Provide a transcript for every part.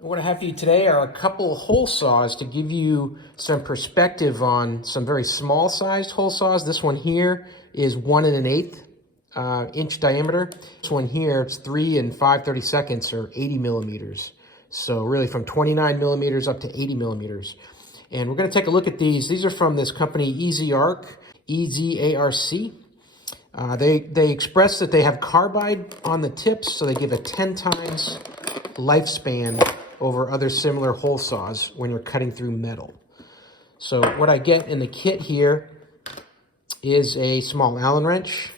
What I have for you today are a couple hole saws to give you some perspective on some very small sized hole saws. This one here is 1 1/8 inch diameter. This one here, it's 3 5/32 or 80 millimeters. So really from 29 millimeters up to 80 millimeters. And we're going to take a look at these. These are from this company EZARC, EZARC. They express that they have carbide on the tips, so they give a 10 times lifespan over other similar hole saws when you're cutting through metal. So what I get in the kit here is a small Allen wrench,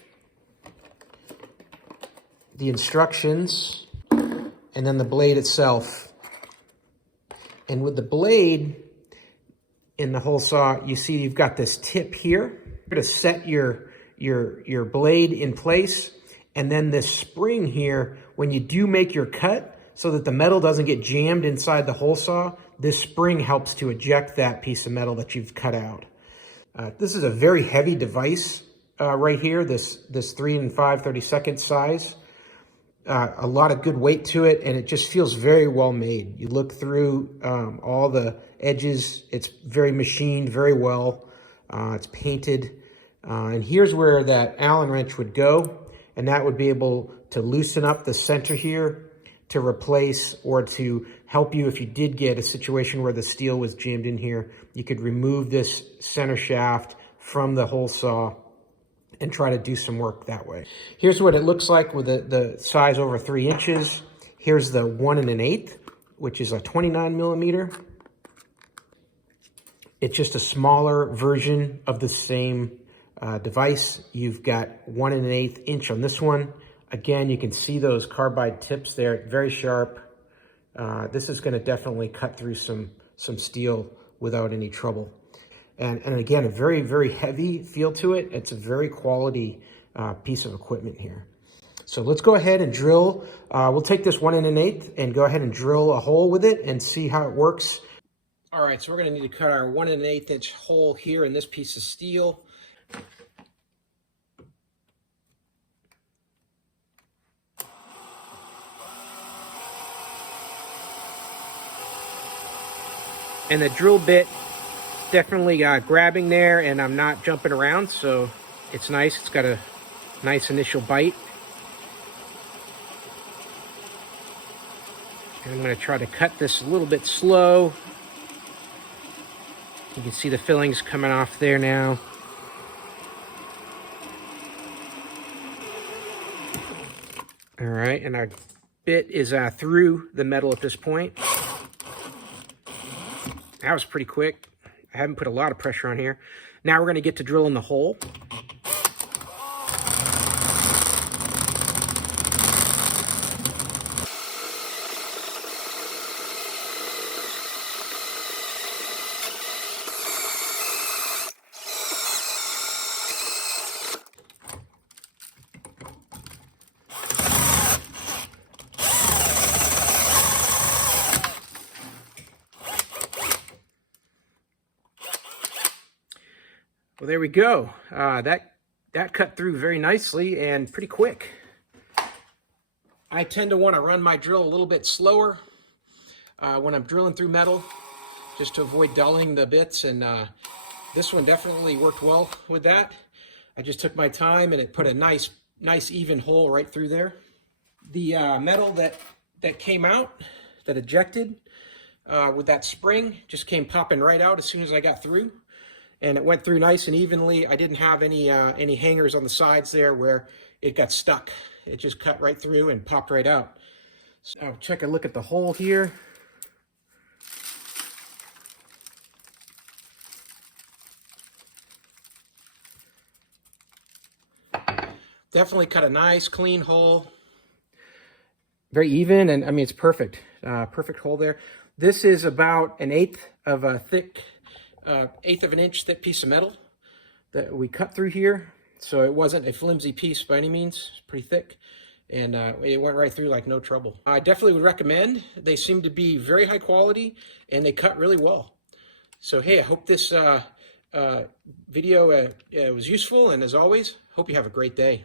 the instructions, and then the blade itself. And with the blade in the hole saw, you see you've got this tip here. You're going to set your blade in place, and then this spring here, when you do make your cut, so that the metal doesn't get jammed inside the hole saw, this spring helps to eject that piece of metal that you've cut out. This is a very heavy device right here, this 3 5/32 size. A lot of good weight to it, and it just feels very well made. You look through all the edges, it's very machined very well. It's painted. And here's where that Allen wrench would go, and that would be able to loosen up the center here to replace or to help you if you did get a situation where the steel was jammed in here. You could remove this center shaft from the hole saw and try to do some work that way. Here's what it looks like with the size over 3 inches. Here's the 1 1/8, which is a 29 millimeter. It's just a smaller version of the same device. You've got 1 1/8 inch on this one. Again, you can see those carbide tips there, very sharp. This is going to definitely cut through some steel without any trouble. And again, a very, very heavy feel to it. It's a very quality piece of equipment here. So let's go ahead and drill. We'll take this 1 1/8 and go ahead and drill a hole with it and see how it works. All right, so we're going to need to cut our 1 1/8 inch hole here in this piece of steel. And the drill bit definitely grabbing there, and I'm not jumping around, so it's nice. It's got a nice initial bite. And I'm going to try to cut this a little bit slow. You can see the fillings coming off there now. All right, and our bit is through the metal at this point. That was pretty quick. I haven't put a lot of pressure on here. Now we're going to get to drilling the hole. Well, there we go. That cut through very nicely and pretty quick. I tend to want to run my drill a little bit slower when I'm drilling through metal, just to avoid dulling the bits, and this one definitely worked well with that. I just took my time, and it put a nice even hole right through there. The metal that came out, that ejected with that spring, just came popping right out as soon as I got through. And it went through nice and evenly. I didn't have any hangers on the sides there where it got stuck. It just cut right through and popped right out. So I'll check a look at the hole here. Definitely cut a nice clean hole. Very even, and I mean, it's perfect. Perfect hole there. This is about 1/8 of a thick 1/8 of an inch thick piece of metal that we cut through here. So it wasn't a flimsy piece by any means. It's pretty thick, and it went right through like no trouble. I definitely would recommend. They seem to be very high quality, and they cut really well. So hey, I hope this video was useful, and as always, hope you have a great day.